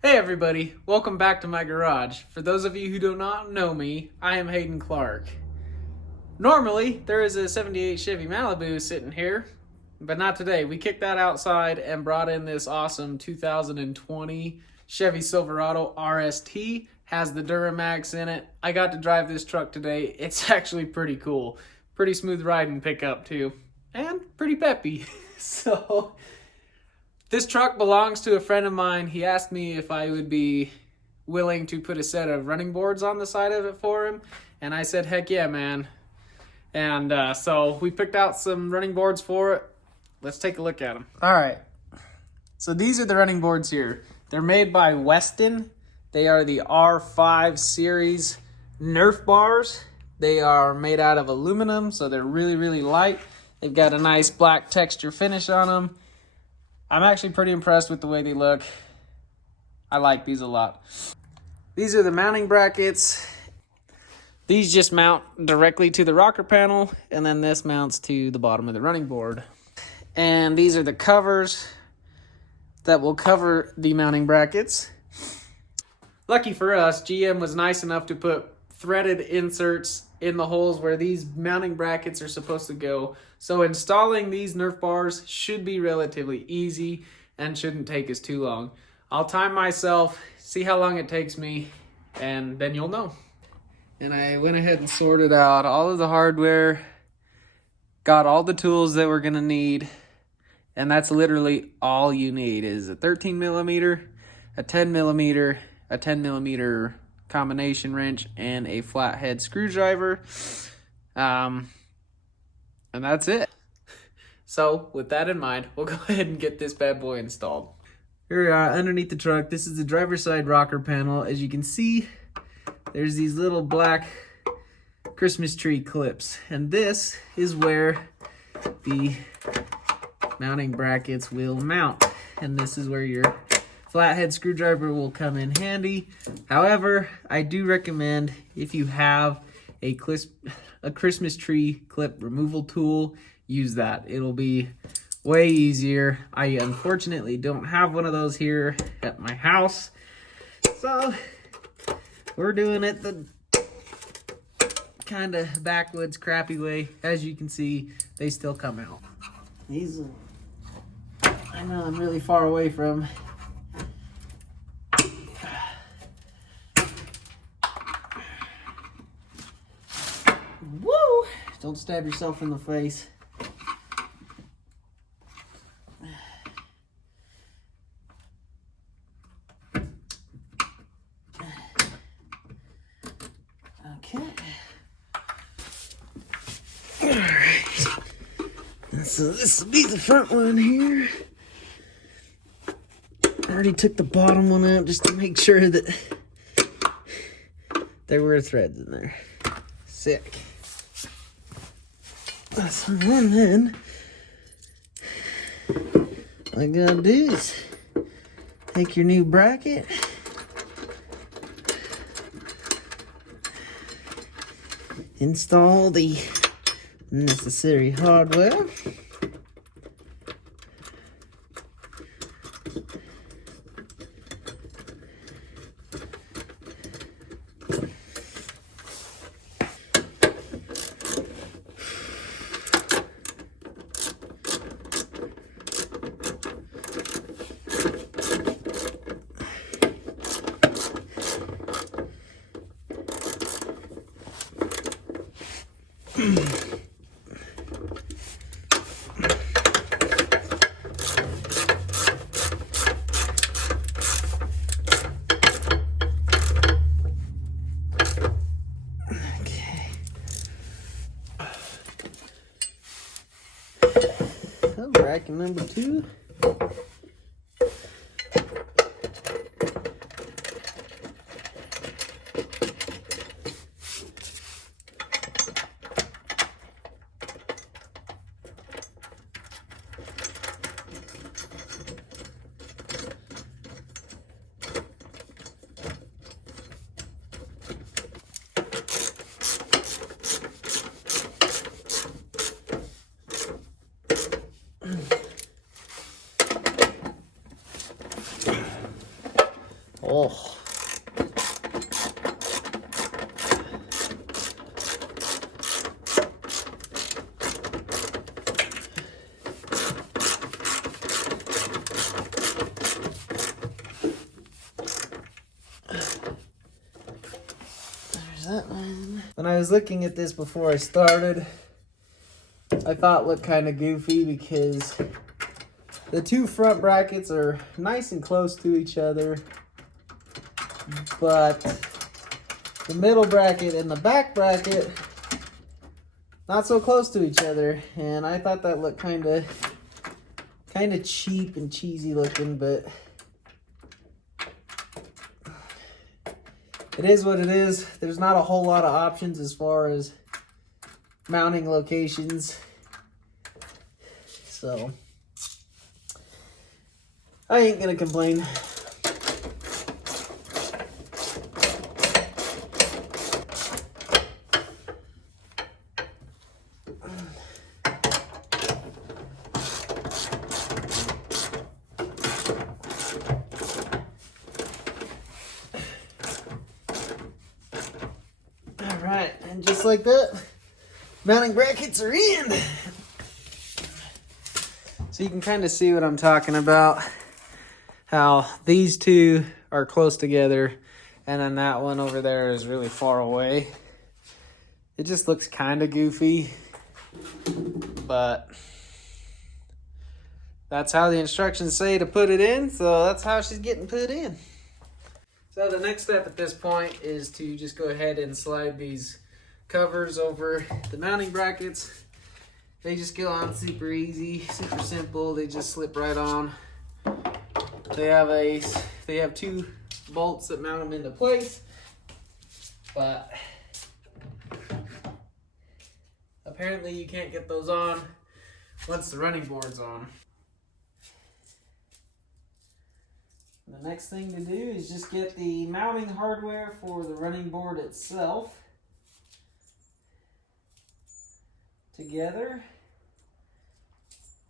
Hey everybody, welcome back to my garage. For those of you who do not know me, I am Hayden Clark. Normally, there is a 78 Chevy Malibu sitting here, but not today. We kicked that outside and brought in this awesome 2020 Chevy Silverado RST. Has the Duramax in it. I got to drive this truck today. It's actually pretty cool. Pretty smooth riding pickup too, and pretty peppy. So this truck belongs to a friend of mine. He asked me if I would be willing to put a set of running boards on the side of it for him. And I said, heck yeah, man. And so we picked out some running boards for it. Let's take a look at them. All right. So these are the running boards here. They're made by Westin. They are the R5 series Nerf bars. They are made out of aluminum, so they're really, really light. They've got a nice black texture finish on them. I'm actually pretty impressed with the way they look. I like these a lot. These are the mounting brackets. These just mount directly to the rocker panel, and then this mounts to the bottom of the running board. And these are the covers that will cover the mounting brackets. Lucky for us, GM was nice enough to put threaded inserts in the holes where these mounting brackets are supposed to go. So installing these Nerf bars should be relatively easy and shouldn't take us too long. I'll time myself, see how long it takes me, and then you'll know. And I went ahead and sorted out all of the hardware, got all the tools that we're gonna need, and that's literally all you need is a 13 millimeter, a 10 millimeter, a 10 millimeter combination wrench, and a flathead screwdriver. And that's it. So with that in mind, we'll go ahead and get this bad boy installed. Here we are underneath the truck. This is the driver's side rocker panel. As you can see, there's these little black Christmas tree clips, and this is where the mounting brackets will mount, and this is where your flathead screwdriver will come in handy. However, I do recommend, if you have a Christmas tree clip removal tool, use that. It'll be way easier. I unfortunately don't have one of those here at my house, so we're doing it the kind of backwoods, crappy way. As you can see, they still come out. These, I know I'm really far away from. Woo! Don't stab yourself in the face. Okay. Alright. So this will be the front one here. I already took the bottom one out just to make sure that there were threads in there. Sick. So then, all you gotta do is take your new bracket, install the necessary hardware, bracket number 2. Oh. There's that one. When I was looking at this before I started, I thought it looked kind of goofy because the two front brackets are nice and close to each other, but the middle bracket and the back bracket not so close to each other, and I thought that looked kind of cheap and cheesy looking, but it is what it is. There's not a whole lot of options as far as mounting locations, so I ain't gonna complain. All right, and just like that, mounting brackets are in. So you can kind of see what I'm talking about. How these two are close together and then that one over there is really far away. It just looks kind of goofy, but that's how the instructions say to put it in, so that's how she's getting put in. So the next step at this point is to just go ahead and slide these covers over the mounting brackets. They just go on super easy, super simple. They just slip right on. They have two bolts that mount them into place, but apparently you can't get those on once the running board's on. The next thing to do is just get the mounting hardware for the running board itself together.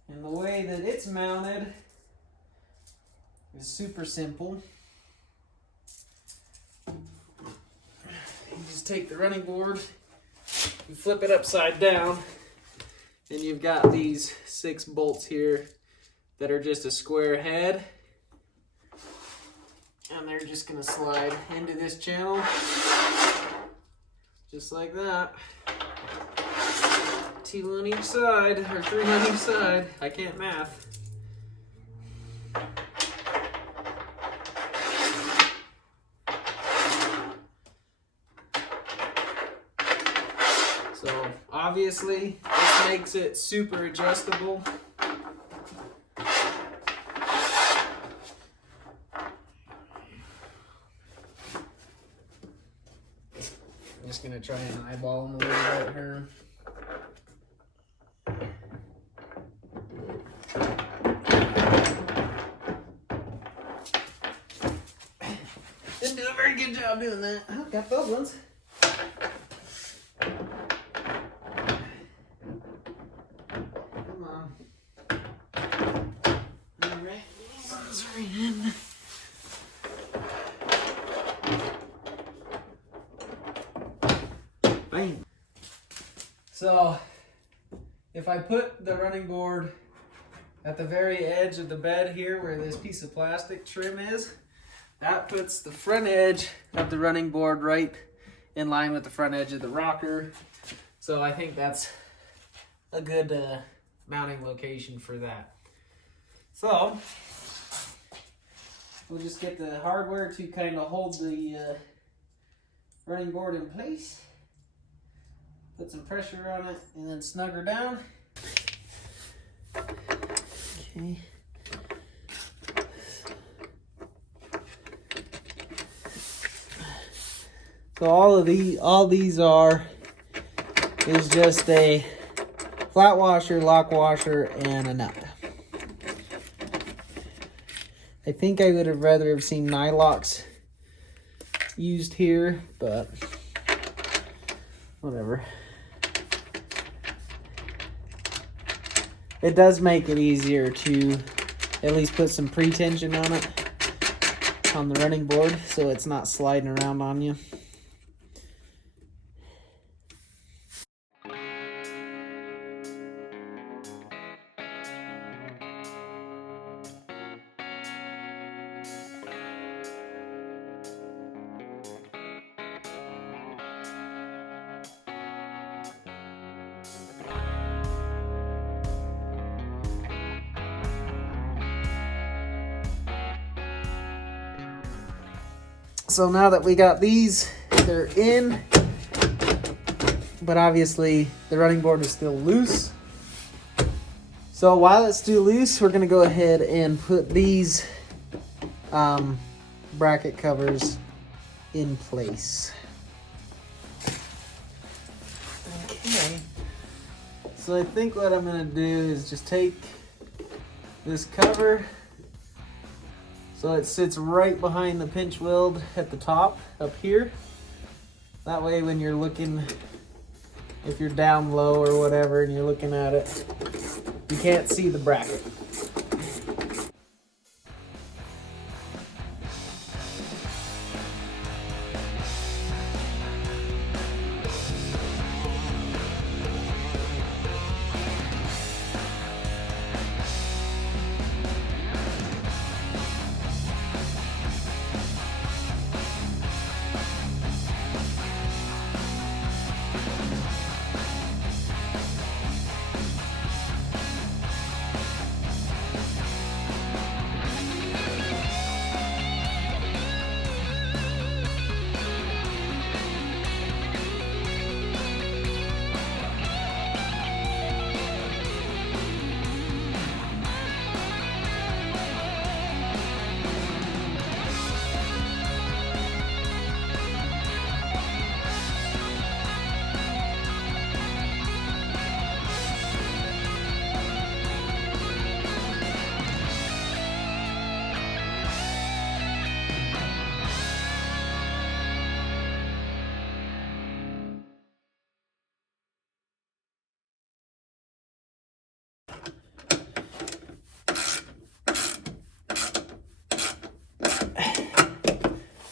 And the way that it's mounted is super simple. You just take the running board, you flip it upside down, and you've got these 6 bolts here that are just a square head. And they're just gonna slide into this channel, just like that. 2 on each side, or 3 on each side. I can't math. So obviously, this makes it super adjustable. I'm just gonna try and eyeball them a little bit here. Didn't do a very good job doing that. Oh, got those ones. Come on. All right, these ones are in. Bang. So, if I put the running board at the very edge of the bed here where this piece of plastic trim is, that puts the front edge of the running board right in line with the front edge of the rocker. So I think that's a good mounting location for that. So we'll just get the hardware to kind of hold the running board in place. Put some pressure on it and then snug her down. Okay. So all these are is just a flat washer, lock washer, and a nut. I think I would have rather have seen nylocks used here, but whatever. It does make it easier to at least put some pre-tension on it. on the running board so it's not sliding around on you. So now that we got these, they're in, but obviously the running board is still loose. So while it's still loose, we're gonna go ahead and put these bracket covers in place. Okay. So I think what I'm gonna do is just take this cover so it sits right behind the pinch weld at the top up here. That way when you're looking, if you're down low or whatever and you're looking at it, you can't see the bracket.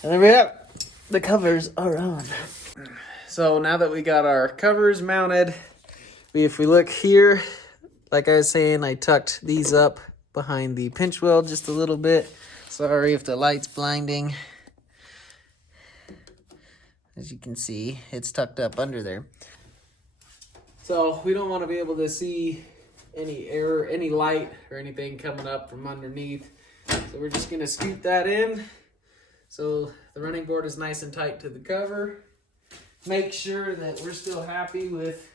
And there we have it. The covers are on. So now that we got our covers mounted, if we look here, like I was saying, I tucked these up behind the pinch weld just a little bit. Sorry if the light's blinding. As you can see, it's tucked up under there. So we don't want to be able to see any air, any light or anything coming up from underneath. So we're just gonna scoot that in so the running board is nice and tight to the cover. Make sure that we're still happy with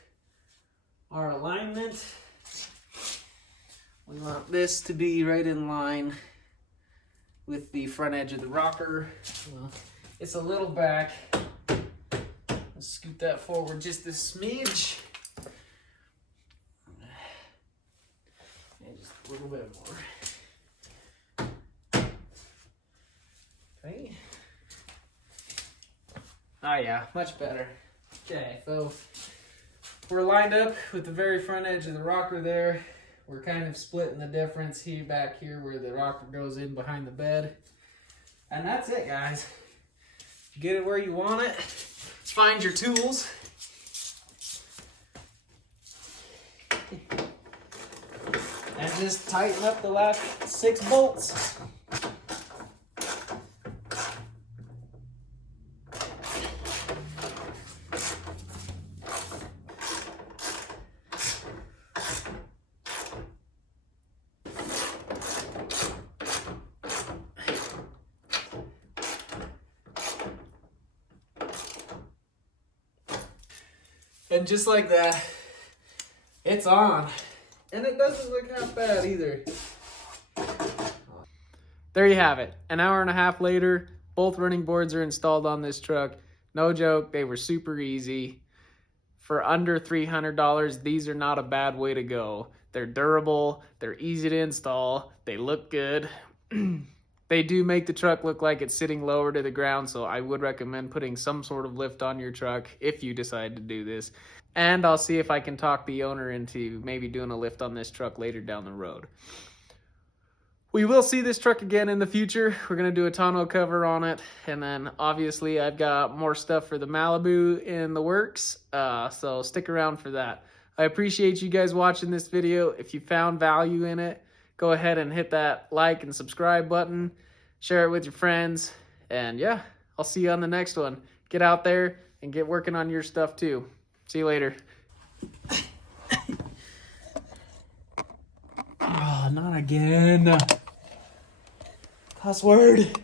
our alignment. We want this to be right in line with the front edge of the rocker. Well, it's a little back. Let's scoot that forward just a smidge. And just a little bit more. Okay. Ah, yeah, much better. Okay, so we're lined up with the very front edge of the rocker there. We're kind of splitting the difference here, back here where the rocker goes in behind the bed. And that's it, guys. Get it where you want it. Find your tools. And just tighten up the last 6 bolts. And just like that, it's on. And it doesn't look half bad either. There you have it. An hour and a half later, both running boards are installed on this truck. No joke, they were super easy. For under $300, these are not a bad way to go. They're durable, they're easy to install, they look good. They do make the truck look like it's sitting lower to the ground, so I would recommend putting some sort of lift on your truck if you decide to do this. And I'll see if I can talk the owner into maybe doing a lift on this truck later down the road. We will see this truck again in the future. We're going to do a tonneau cover on it. And then obviously I've got more stuff for the Malibu in the works. So stick around for that. I appreciate you guys watching this video. If you found value in it, go ahead and hit that like and subscribe button. Share it with your friends. And yeah, I'll see you on the next one. Get out there and get working on your stuff too. See you later. Oh, not again. Password.